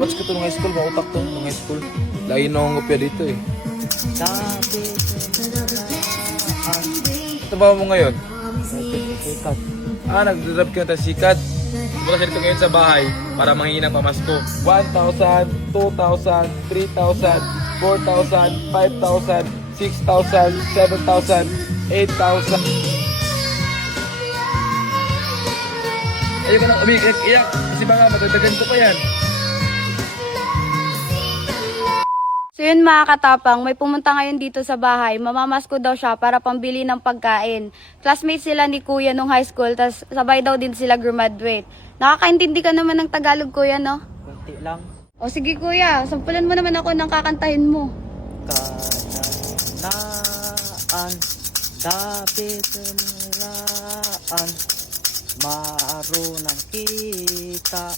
Watch ko to nung high school, mautak to nung high school. Lagi nangungopia dito eh. Ito ba mo ngayon? Sikat. Nagdadrive ka ng sikat. Pumunta siya dito ngayon sa bahay para manghingi ng pamasko. 1,000, 2,000, 3,000, 4,000, 5,000, 6,000, 7,000, 8,000. Ayoko na umiiyak kasi baka matagdagan ko pa yan. So yun mga katapang, may pumunta ngayon dito sa bahay. Mamamasko daw siya para pambili ng pagkain. Classmates sila ni kuya nung high school, tas sabay daw din sila graduate. Nakakaintindi ka naman ng Tagalog, kuya, no? Kunti lang. O sige kuya, sampulan mo naman ako ng kakantahin mo. Kanaan, dapit tumuraan, marunang kita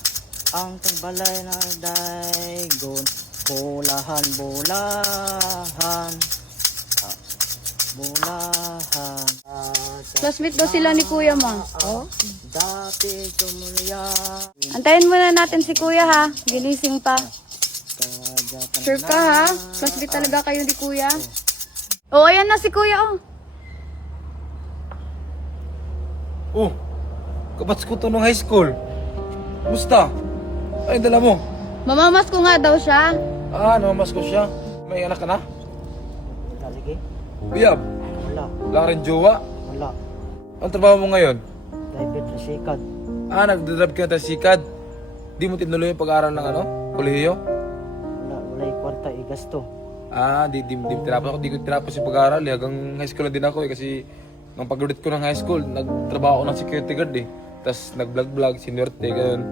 ang tambalay na daygon. Bulahan, bulahan, bulahan. Classmate daw sila ni kuya, ma. Oh? Dapit tumuraan. Antayin muna natin si kuya, ha? Ginising pa. Sure ka, ha? Classmate talaga kayo ni kuya. Oh, ayan na si kuya, oh. Oh, kabats ko to nung high school. Kumusta? Ay, dala mo. Mamamasko nga daw siya. Namamas ko siya. May anak ka na? Taligi? Biyab, Wala, wala ka rin jowa. wala. Ang trabaho mo ngayon? Dapat na sikat. Nagdadrive ka ng sikad. Di mo tinuloy yung pag-aaral ng kolehiyo? Wala yung kwarta, igasto. Di tinapos ako. Di ko tinapos yung pag-aaral. Hanggang high school na din ako eh. Kasi nung pag-graduate ko ng high school, nagtrabaho ako ng security guard eh. Tapos nag-vlog-vlog, seniority, ganun.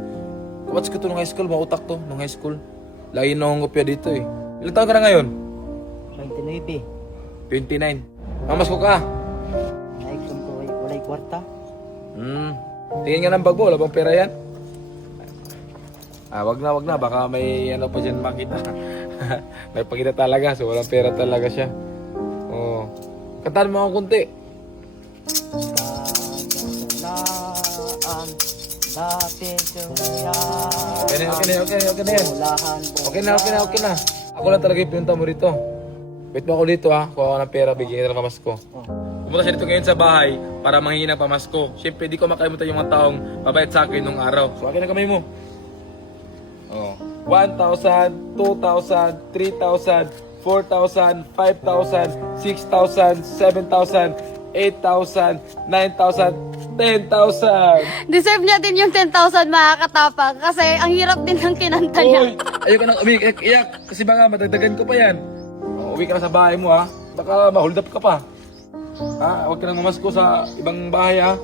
Watch ko to nung high school, mautak to nung high school. Lagi nangungopia dito eh. Ilang taon ka na ngayon? 29. 29. Mamas ko ka. Naikon ko, wala yung kwarta. Tingin nga ng bag mo, wala bang pera yan? Wag na. Baka may ano pa dyan makita. May pakita talaga, so walang pera talaga siya. Oh. Kantaan mo akong kunti. Kanaan, dapit tumuraan. Okay na yan. Bulahan, Okay na. Ako lang talaga yung pinunta mo rito. Wait mo ako dito ha. Kuha ako ng pera, bigyan kita ng pamasko. Pumunta siya dito ngayon sa bahay para manghingi ng pamasko. Siyempre, di ko makalimutan yung mga taong mabait sa akin nung araw. So, akin na kamay mo. 1,000, 2,000, 3,000, 4,000, 5,000, 6,000, 7,000, 8,000, 9,000, 10,000. Deserve niya din yung 10,000 mga katapang kasi ang hirap din ng kinanta niya. Uy! Ayoko na umiiyak kasi baka matagdagan ko pa yan. Uwi ka na sa bahay mo ha. Baka ma-hold up ka pa. Huwag ka nang mamasko sa ibang bahay ha.